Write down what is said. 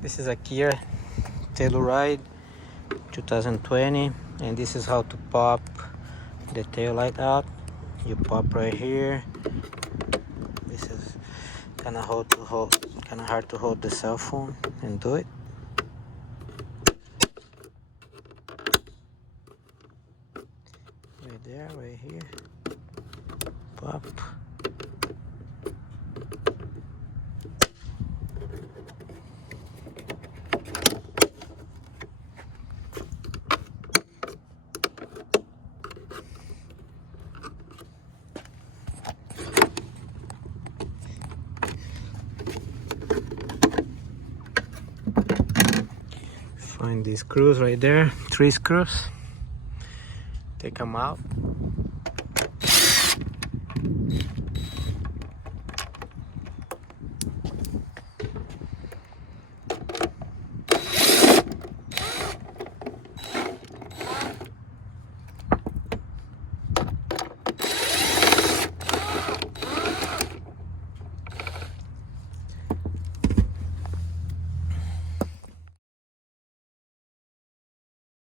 This is a Kia Telluride 2020, and this is how to pop the tail light out. You pop right here. This is kind of hard to hold the cell phone and do it. Right there, right here. Pop. Find these screws right there, 3 screws. Take them out.